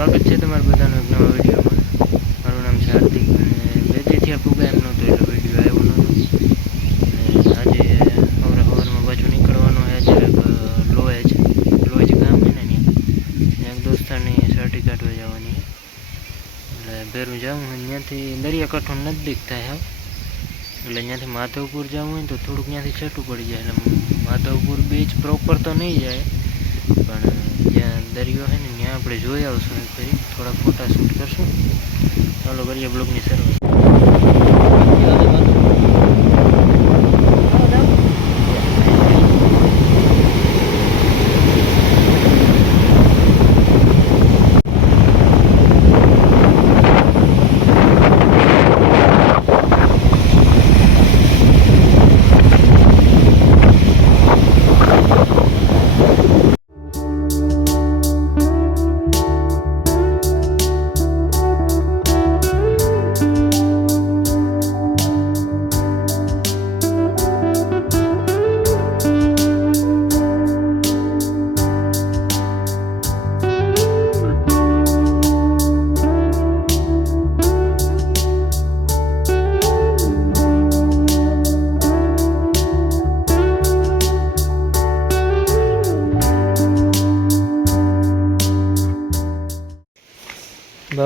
સ્વાગત છે તમારા બધાનું એક નવા વિડીયોમાં. મારું નામ છે હાર્દિક અને બે દીથી આ ફુગા એમ તો એટલે વીડિયો આવ્યો નહોતો. અને આજે સવારે સવારમાં પાછું નીકળવાનો છે જરાક લોહે છે. લોહે જ ગામ છે ને ત્યાં. એક દોસ્તારની સર્ટી કાઢવા જવાની એટલે ભેરું જાઉં હોય ત્યાંથી દરિયાકાંઠો નજીક થાય હા એટલે ત્યાંથી માધવપુર જવું હોય તો થોડુંક ત્યાંથી છેટું પડી જાય. એટલે માધવપુર બીચ પ્રોપર તો નહીં જાય, પણ દરિયો છે ને, ત્યાં આપણે જોઈ આવશું એક ફરી. થોડા ફોટા શૂટ કરશું. ચાલો, કરીએ બ્લોગની શરૂઆત.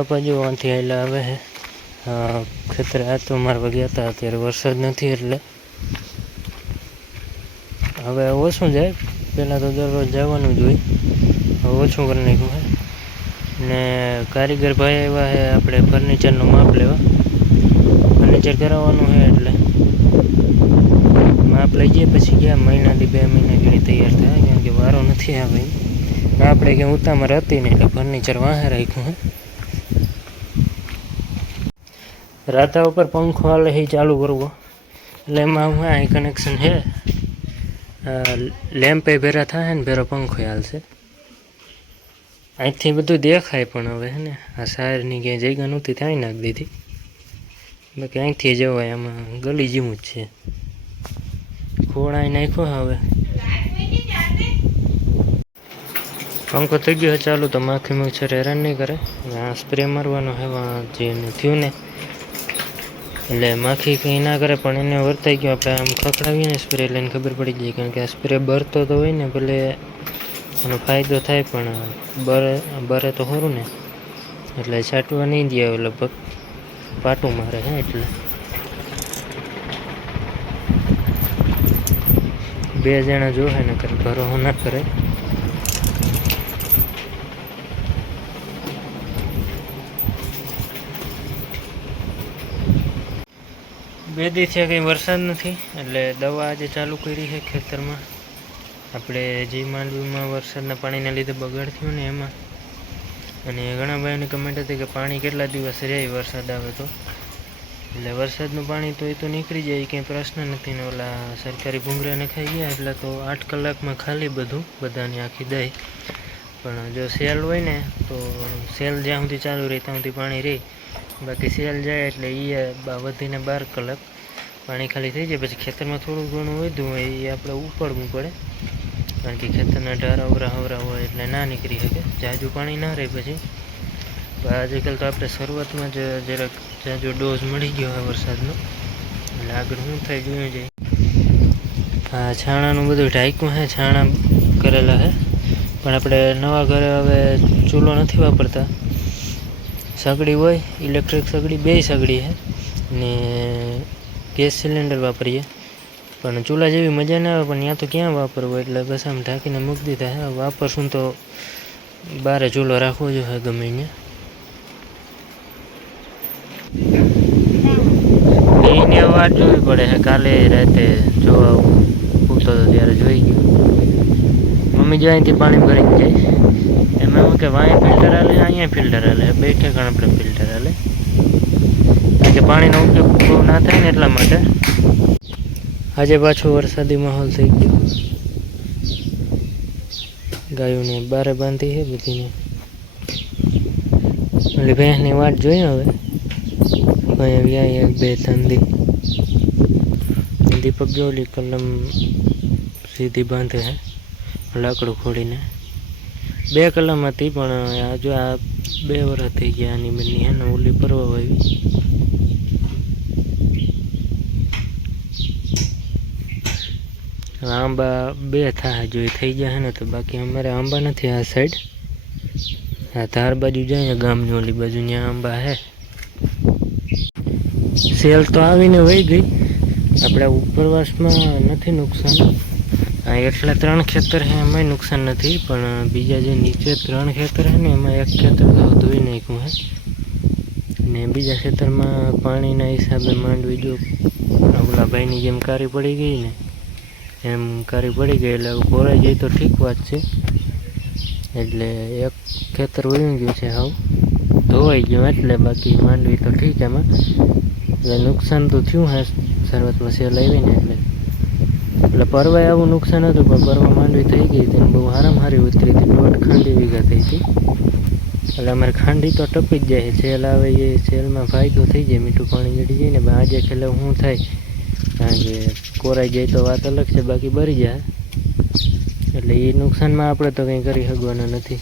બાપા જો આથી આવેલા આવે છે ખેતરે આ તો મારવા ગયા હતા, અત્યારે વરસાદ નથી એટલે. હવે ઓછું જાય. પહેલાં તો દરરોજ જવાનું જ હોય. ઓછું કરી નાખ્યું છે ને કારીગર ભાઈ આવ્યા છે આપણે ફર્નિચરનું માપ લેવા. ફર્નિચર કરાવવાનું છે એટલે. માપ લઈ જઈએ, પછી ગયા મહિનાથી બે મહિના જેવી તૈયાર થાય, કારણ કે વારો નથી આવે આપણે કે ઉતામર હતી ને એટલે ફર્નિચર વાહે રાખ્યું હે રાતા ઉપર પંખો હાલે એ ચાલુ કરવો. એટલે એમાં હું આ કનેક્શન છે લેમ્પે ભેરા થાય ને ભેરો પંખો હાલશે. અહીંથી બધું દેખાય પણ હવે હે ને. આ શાયરની ક્યાંય જગ્યા નહોતી, ત્યાં નાખી દીધી. બાકી અહીંથી જવાય, આમાં ગલી જેવું જ છે. ખોળાઈ નાખ્યો હવે. પંખો થઈ ગયો ચાલુ, તો માખી મચ્છર હેરાન નહીં કરે. આ સ્પ્રે મારવાનો હેવા જે થયું ને એટલે માખી કંઈ ના કરે, પણ એને વર્તાઈ ગયો. આપણે આમ ખખડાવીને સ્પ્રે લઈને ખબર પડી જાય કારણ કે આ સ્પ્રે બરતો તો હોય ને, ભલે એનો ફાયદો થાય, પણ બરે બરે તો ખરું ને. એટલે છાંટવા નહીં દે લગભગ. પાટું મારે હે એટલે. બે જણા જોહે ને, કરે ભરો ના કરે. બે દિવસથી કંઈ વરસાદ નથી, એટલે દવા આજે ચાલુ કરી છે ખેતરમાં. આપણે જે માંડવીમાં વરસાદના પાણીના લીધે બગાડ થયો ને એમાં. અને ઘણા ભાઈઓની કમેન્ટ હતી કે પાણી કેટલા દિવસ રહે વરસાદ આવે તો. એટલે વરસાદનું પાણી તો એ તો નીકળી જાય કંઈ પ્રશ્ન નથી ને ઓલા સરકારી ભૂંગરા નખાઈ ગયા, એટલે તો આઠ કલાકમાં ખાલી બધું, બધાની આખી દહીં. પણ જો સેલ હોય ને, તો સેલ જ્યાં સુધી ચાલુ રહે ત્યાં સુધી પાણી રહે. બાકી સેલ જાય એટલે એ વધીને બાર કલાક પાણી ખાલી થઈ જાય. પછી ખેતરમાં થોડું ઘણું વધ્યું હોય એ આપણે ઉપાડવું પડે. કારણ કે ખેતરના ઢાર અવરા અવરા હોય એટલે ના નીકળી શકે. જાજુ પાણી ના રહે પછી. આજકાલ તો આપણે શરૂઆતમાં જ જરાક જાજો ડોઝ મળી ગયો હોય વરસાદનો. એટલે આગળ શું થાય જોયું જાય. હા છાણાનું બધું ઢાંક્યું હે, છાણા કરેલા છે પણ આપણે નવા ઘરે હવે ચૂલો નથી વાપરતા. સગડી હોય ઇલેક્ટ્રિક સગડી બે સગડી છે ને ગેસ સિલિન્ડર વાપરીએ પણ ચૂલા જેવી મજા ના આવે પણ ત્યાં તો ક્યાં વાપરવો એટલે બસ આમ ઢાંકીને મૂકી દીધા હે વાપરશું તો બારે ચૂલો રાખવો જોઈએ ગમે ત્યાં એને વાત જોવી પડે છે કાલે રાતે જોવા પૂછતો હતો ત્યારે જોઈ ગયો મમ્મી જો અહીંથી પાણી ભરીને જાય એમાં એવું કે વાંય ફિલ્ટર હાલે અહીંયા ફિલ્ટર હાલે બે ઠેકાણ આપણે ફિલ્ટર હાલે કારણ કે પાણીનો ઉપયોગ બહુ ના થાય ને એટલા માટે. આજે પાછો વરસાદી માહોલ થઈ ગયો. ગાયોને બારે બાંધી છે બધીને. એટલે ભેંસની વાટ જોઈએ હવે? અહીંયા વ્યાય એક બે ધંધી. દીપક જોલી કલમ સીધી બાંધે છે લાકડું ખોડીને. બે કલમ હતી, પણ આ જો આ બે વર્ષ થઈ ગયા આની બંને હે ને, ઓલી પરવા આવી આંબા બે થાય જો થઈ જાય ને, તો બાકી અમારે આંબા નથી આ સાઈડ આ ધાર બાજુ જાય ગામની ઓલી બાજુ, ત્યાં આંબા હે. સેલ તો આવીને વહી ગઈ. આપણે ઉપરવાસમાં નથી નુકસાન. એટલા ત્રણ ખેતર છે, એમાંય નુકસાન નથી, પણ બીજા જે નીચે ત્રણ ખેતર છે ને, એમાં એક ખેતર તો ધોઈ નાખ્યું હે. ને બીજા ખેતરમાં પાણીના હિસાબે માંડવી જો ઓલા ભાઈની જેમ કારી પડી ગઈ ને, એમ કારી પડી ગઈ, એટલે કોરાઈ જાય તો ઠીક વાત છે. એટલે એક ખેતર વયું ગયું છે હાવ. ધોવાઈ ગયું એટલે બાકી માંડવી તો ઠીક એમાં. એટલે નુકસાન તો થયું હા, શરૂઆતમાં સેલ આવીને એટલે. એટલે પરવાય આવું નુકસાન હતું, પણ પરવા માંડવી થઈ ગઈ હતી બહુ હારામ હારી ઉતરી હતી દોઢ ખાંડી વીઘા થઈ હતી. એટલે અમારે ખાંડી તો ટપી જ જાય, સેલ આવે એ સેલમાં ફાયદો થઈ જાય, મીઠું પાણી જડી જાય ને આજે છેલ્લે શું થાય, કારણ કે કોરાઈ જાય તો વાત અલગ છે, બાકી બરી જાય. એટલે એ નુકસાનમાં આપણે તો કંઈ કરી શકવાના નથી.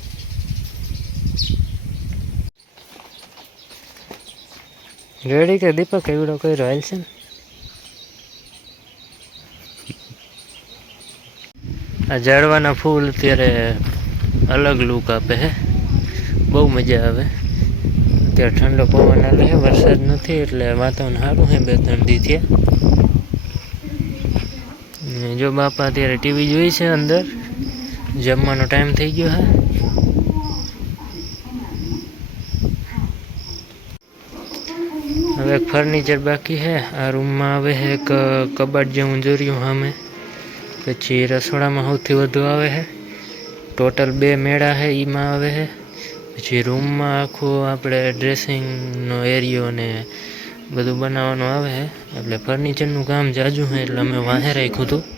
રેડી કે દીપક, એવડો કર્યો હાલ છે ને? આ ઝાડવાના ફૂલ અત્યારે અલગ લુક આપે છે બહુ મજા આવે. અત્યારે ઠંડો પવન હાલે છે વરસાદ નથી એટલે વાતાવરણ સારું છે બે ત્રણ દી થયા. ને જો બાપા અત્યારે ટીવી જોઈ છે અંદર. જમવાનો ટાઈમ થઈ ગયો છે હવે એક ફર્નિચર બાકી છે આ રૂમમાં આવે છે એક કબાટ જેવું જોર્યું સામે પછી રસોડામાં સૌથી વધુ આવે છે. ટોટલ બે મેળા છે એમાં આવે છે. પછી રૂમમાં આખું આપણે ડ્રેસિંગનો એરિયો ને બધું બનાવવાનું આવે છે. એટલે ફર્નિચરનું કામ જાજુ છે, એટલે અમે વાહે રાખ્યું હતું.